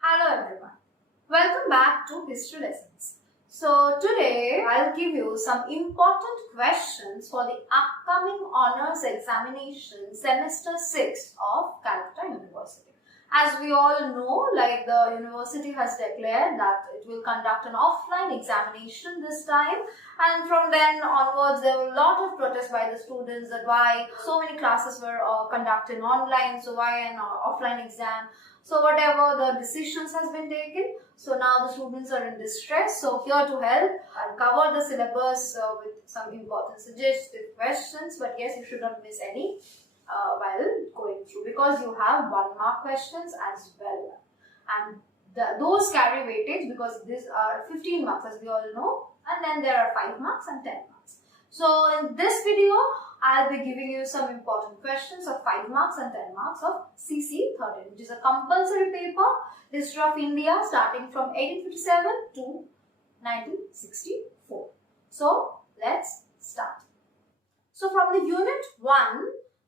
Hello everyone. Welcome back to History Lessons. So today I'll give you some important questions for the upcoming Honours Examination Semester 6 of Calcutta University. As we all know, the university has declared that it will conduct an offline examination this time, and from then onwards there were a lot of protests by the students that why so many classes were conducted online, so why an offline exam. So whatever the decisions has been taken, so now the students are in distress. So here to help, I'll cover the syllabus with some important suggested questions, but yes, you should not miss any while going through, because you have 1-mark questions as well, and those carry weightage because these are 15 marks as we all know, and then there are 5 marks and 10 marks. So in this video, I'll be giving you some important questions of 5 marks and 10 marks of CC 13, which is a compulsory paper, History of India, starting from 1857 to 1964. So let's start. So from the unit 1,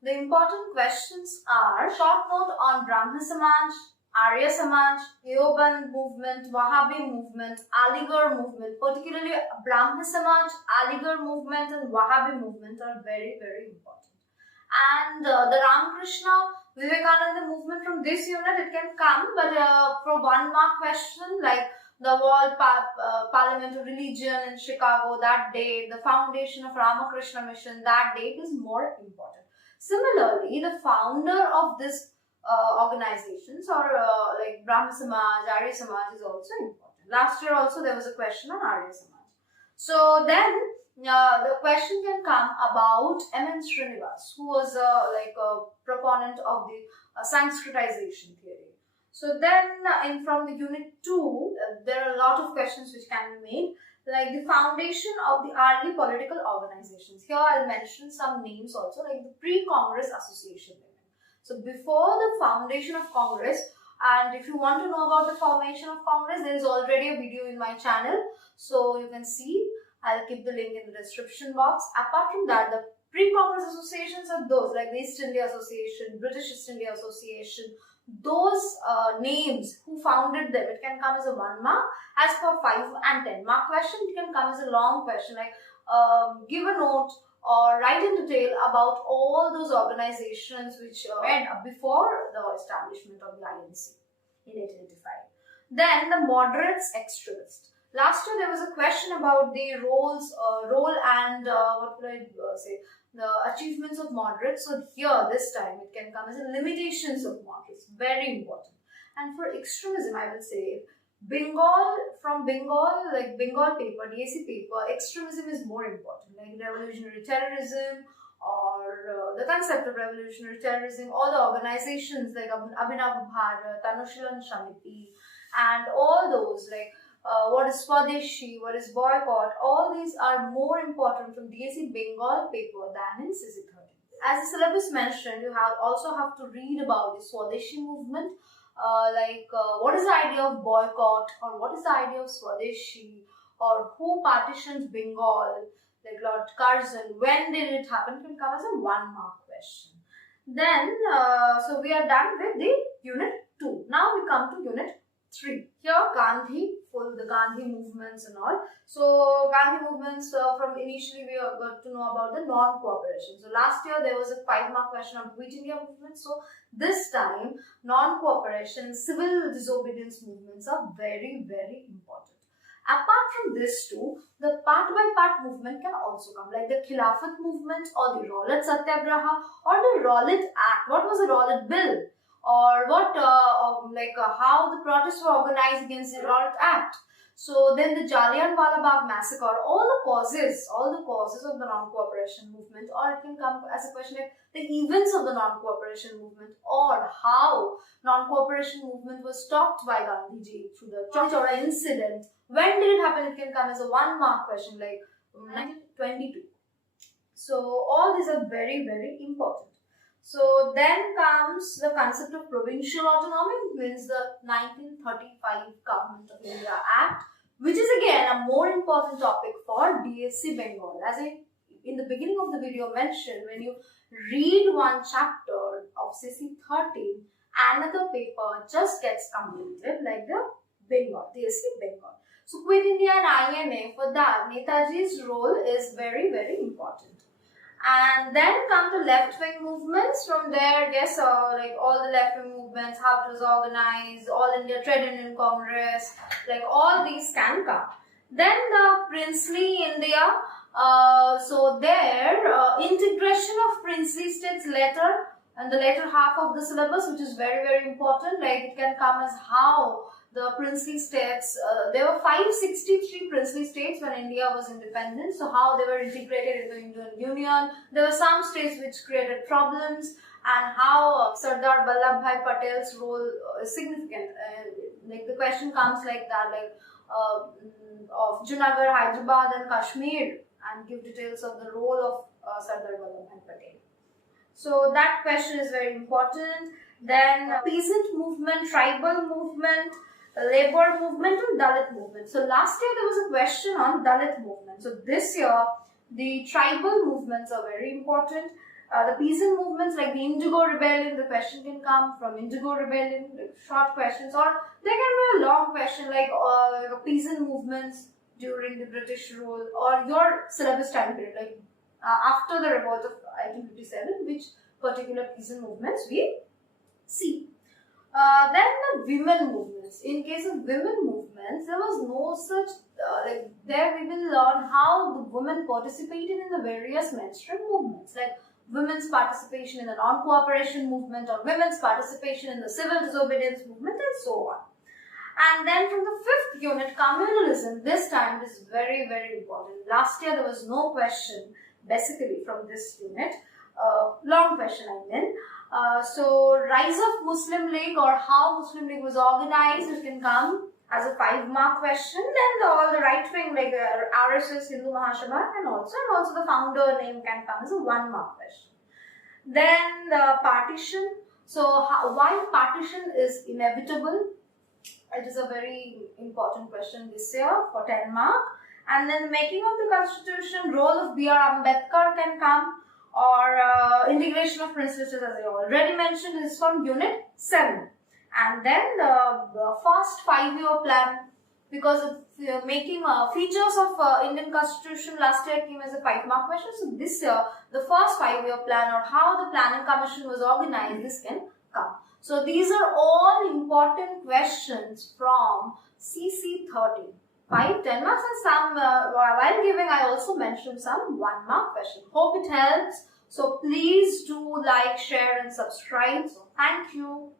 the important questions are short note on Brahma Samaj, Arya Samaj, Deoband movement, Wahhabi movement, Aligarh movement. Particularly Brahma Samaj, Aligarh movement and Wahhabi movement are very, very important. And the Ramakrishna Vivekananda movement, from this unit it can come, but for 1-mark question like the World Parliament of Religion in Chicago, that date, the foundation of Ramakrishna Mission, that date is more important. Similarly, the founder of this organizations or like Brahma Samaj, Arya Samaj is also important. Last year also there was a question on Arya Samaj. So then the question can come about M.N. Srinivas, who was a proponent of the Sanskritization theory. So then from the unit 2, there are a lot of questions which can be made, like the foundation of the early political organizations. Here I'll mention some names also, like the pre-Congress association. So before the foundation of Congress, and if you want to know about the formation of Congress, there is already a video in my channel, so you can see. I'll keep the link in the description box. Apart from that, the pre-Congress associations are those like the East India Association, British East India Association. Those names who founded them, it can come as a 1-mark. As for 5 and 10-mark question, it can come as a long question like give a note or write in detail about all those organizations which went before the establishment of the INC in 1885. Then the moderates extremists. Last year there was a question about the role and the achievements of moderates. So here this time it can come as a limitations of moderates, very important. And for extremism, I will say from Bengal, like Bengal paper, DAC paper, extremism is more important, like revolutionary terrorism or the concept of revolutionary terrorism, all the organizations like Abhinav Bharat, Anushilan Shamiti, and all those like what is Swadeshi, what is boycott, all these are more important from DAC Bengal paper than in CC 13. As the syllabus mentioned, you also have to read about the Swadeshi movement, what is the idea of boycott, or what is the idea of Swadeshi, or who partitioned Bengal, like Lord Curzon, when did it happen, can come as a 1-mark question. Then, so we are done with the unit 2. Now we come to unit 3. Here Gandhi, for the Gandhi movements and all. So Gandhi movements, from initially we got to know about the non-cooperation. So last year there was a 5-mark question on Quit India movement. So this time non-cooperation, civil disobedience movements are very, very important. Apart from this too, the part-by-part movement can also come, like the Khilafat movement or the Rowlatt Satyagraha or the Rowlatt Act. What was the Rowlatt Bill? Or what, how the protests were organized against the Rowlatt Act. So then the Jallianwala Bagh massacre, all the causes of the non-cooperation movement, or it can come as a question like the events of the non-cooperation movement, or how non-cooperation movement was stopped by Gandhiji through the Chowri Chowra incident. When did it happen? It can come as a 1-mark question like 1922. So all these are very, very important. So then comes the concept of provincial autonomy, means the 1935 Government of India Act, which is again a more important topic for DSC Bengal. As I in the beginning of the video mentioned, when you read one chapter of CC 13 another paper just gets completed, like the Bengal, DSC Bengal. So Quit India and INA, for that Netaji's role is very, very important. And then come to left-wing movements. From there, yes, like all the left-wing movements, how it was organized, All India Trade Union Congress, like all these can come. Then the princely India. So there, integration of princely states later, and the later half of the syllabus, which is very, very important. Like it can come as how the princely states, there were 563 princely states when India was independent. So how they were integrated into the Indian Union. There were some states which created problems, and how Sardar Vallabhbhai Patel's role is significant. Like the question comes like that, like of Junagadh, Hyderabad and Kashmir, and give details of the role of Sardar Vallabhbhai Patel. So that question is very important. Then peasant movement, tribal movement, labor movement and Dalit movement. So last year there was a question on Dalit movement. So this year the tribal movements are very important. The peasant movements like the Indigo Rebellion, the question can come from Indigo Rebellion, like short questions, or there can be a long question like peasant movements during the British rule, or your syllabus time period, like after the revolt of 1857, which particular peasant movements we see. Then the women movements. In case of women movements, there was no such, like there we will learn how the women participated in the various mainstream movements, like women's participation in the non-cooperation movement, or women's participation in the civil disobedience movement, and so on. And then from the fifth unit, communalism, this time it is very, very important. Last year there was no question basically from this unit, long question I mean. So rise of Muslim League, or how Muslim League was organized, it can come as a 5-mark question. Then all the right wing like RSS, Hindu Mahasabha, and also the founder name can come as a 1-mark question. Then the partition. So why partition is inevitable? It is a very important question this year for 10 mark. And then making of the constitution, role of B.R. Ambedkar can come, or integration of princely states, as I already mentioned, is from unit 7. And then the first 5-year plan, because of making features of Indian constitution last year came as a 5-mark question. So this year, the first 5-year plan, or how the planning commission was organized, this can come. So these are all important questions from CC 13. 5, 10 marks, and some, while giving, I also mentioned some 1-mark question. Hope it helps. So please do like, share and subscribe. So thank you.